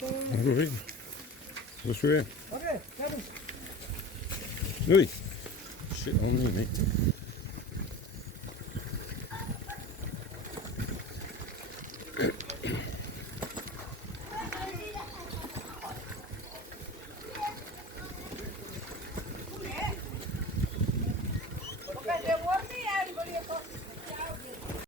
Go vite. Va through here. Okay, Kevin. Louis. Shit on me, mate.